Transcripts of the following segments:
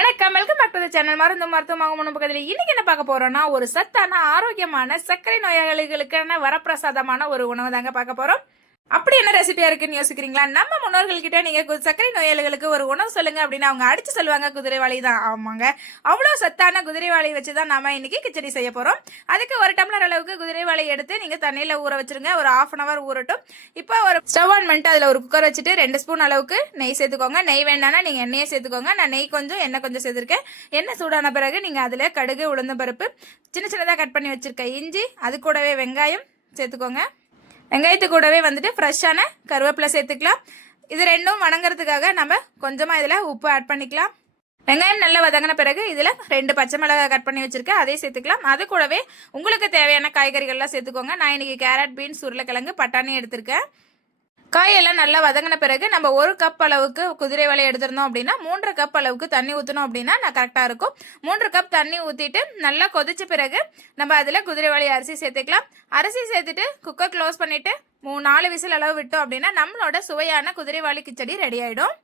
வணக்கம், welcome back to the channel. மருத்துவமாகும் உணவு பக்கத்தில் இன்னைக்கு என்ன பார்க்க போறோம்னா, ஒரு சத்தான ஆரோக்கியமான சர்க்கரை நோயாளிகளுக்கான வரப்பிரசாதமான ஒரு உணவு தாங்க பார்க்க போறோம். அப்படி என்ன ரெசிபியா இருக்குன்னு யோசிக்கிறீங்களா? நம்ம முன்னோர்கள் கிட்ட நீங்க சர்க்கரை நோயாளிகளுக்கு ஒரு உணவு சொல்லுங்க அப்படின்னா அவங்க அடிச்சு சொல்லுவாங்க குதிரைவாளி தான். ஆமாங்க, அவ்வளவு சத்தான குதிரைவாளி வச்சுதான் நாம இன்னைக்கு கிச்சடி செய்ய போறோம். அதுக்கு ஒரு டம்ளர் அளவுக்கு குதிரைவாளி எடுத்து நீங்க தண்ணியில ஊற வச்சிருங்க. ஒரு 1/2 hour ஊறட்டும். இப்போ ஒரு ஸ்டவ் ஆன் பண்ணிட்டு அதுல ஒரு குக்கர் வச்சுட்டு 2 ஸ்பூன் அளவுக்கு நெய் சேர்த்துக்கோங்க. நெய் வேண்டாம்னா நீங்க எண்ணெயை சேர்த்துக்கோங்க. நான் நெய் கொஞ்சம் எண்ணெய் கொஞ்சம் சேர்த்துருக்கேன். எண்ணெய் சூடான பிறகு நீங்க அதுல கடுகு, உளுந்தம் பருப்பு, சின்ன சின்னதாக கட் பண்ணி வச்சிருக்க இஞ்சி, அது கூடவே வெங்காயம் சேர்த்துக்கோங்க. வெங்காயத்து கூடவே வந்துட்டு ஃப்ரெஷ்ஷான கருவேப்பிலை சேர்த்துக்கலாம். இது ரெண்டும் வணங்குறதுக்காக நம்ம கொஞ்சமாக இதில் உப்பு ஆட் பண்ணிக்கலாம். வெங்காயம் நல்லா வதங்கின பிறகு இதில் 2 பச்சை மிளகாய் கட் பண்ணி வச்சுருக்கேன், அதே சேர்த்துக்கலாம். அது கூடவே உங்களுக்கு தேவையான காய்கறிகள்லாம் சேர்த்துக்கோங்க. நான் இன்றைக்கி கேரட், பீன்ஸ், உருளைக்கிழங்கு, பட்டாணி எடுத்திருக்கேன். காயெல்லாம் நல்லா வதங்கின பிறகு நம்ம 1 கப் அளவுக்கு குதிரைவாளி எடுத்திருந்தோம் அப்படின்னா 3 கப் அளவுக்கு தண்ணி ஊற்றணும் அப்படின்னா நான் கரெக்டாக இருக்கும். 3 கப் தண்ணி ஊற்றிட்டு நல்லா கொதிச்ச பிறகு நம்ம அதில் குதிரைவாளி அரிசி சேர்த்துக்கலாம். அரிசி சேர்த்துட்டு குக்கர் க்ளோஸ் பண்ணிவிட்டு 4 விசில் அளவு விட்டோம் அப்படின்னா நம்மளோட சுவையான குதிரைவாளி கிச்சடி ரெடி ஆகிடும்.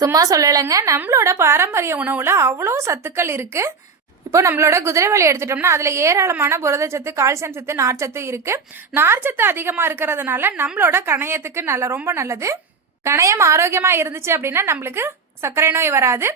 சும்மா சொல்லலைங்க, நம்மளோட பாரம்பரிய உணவில் அவ்வளோ சத்துக்கள் இருக்குது. இப்போ நம்மளோட குதிரைவாளி எடுத்துட்டோம்னா அதில் ஏராளமான புரதச்சத்து, கால்சியம் சத்து, நார்ச்சத்து இருக்குது. நார்ச்சத்து அதிகமாக இருக்கிறதுனால நம்மளோட கணையத்துக்கு ரொம்ப நல்லது. கணையம் ஆரோக்கியமாக இருந்துச்சு அப்படின்னா நம்மளுக்கு சர்க்கரை நோய் வராது.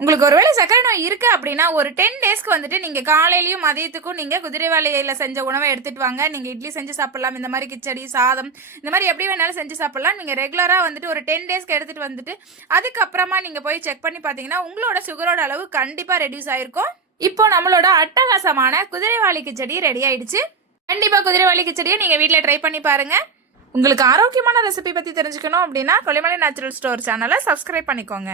உங்களுக்கு ஒருவேளை சர்க்கரை நோய் இருக்குது அப்படின்னா ஒரு 10 டேஸ்க்கு வந்துட்டு நீங்கள் காலையிலையும் மதியத்துக்கும் நீங்கள் குதிரைவாளியில் செஞ்ச உணவை எடுத்துகிட்டு வாங்க. நீங்கள் இட்லி செஞ்சு சாப்பிட்லாம், இந்த மாதிரி கிச்சடி, சாதம், இந்த மாதிரி எப்படி வேணாலும் செஞ்சு சாப்பிட்லாம். நீங்கள் ரெகுலராக வந்துட்டு ஒரு 10 டேஸ்க்கு எடுத்துகிட்டு வந்துட்டு அதுக்கப்புறமா நீங்கள் போய் செக் பண்ணி பார்த்தீங்கன்னா உங்களோட சுகரோட அளவு கண்டிப்பாக ரெடியூஸ் ஆகிருக்கும். இப்போ நம்மளோட அட்டகாசமான குதிரைவாளி கிச்சடி ரெடி ஆயிடுச்சு. கண்டிப்பா குதிரைவாளி கிச்சடியை நீங்க வீட்டில் ட்ரை பண்ணி பாருங்க. உங்களுக்கு ஆரோக்கியமான ரெசிபி பத்தி தெரிஞ்சுக்கணும் அப்படின்னா கொல்லிமலை நேச்சுரல் ஸ்டோர் சேனலை சப்ஸ்கிரைப் பண்ணிக்கோங்க.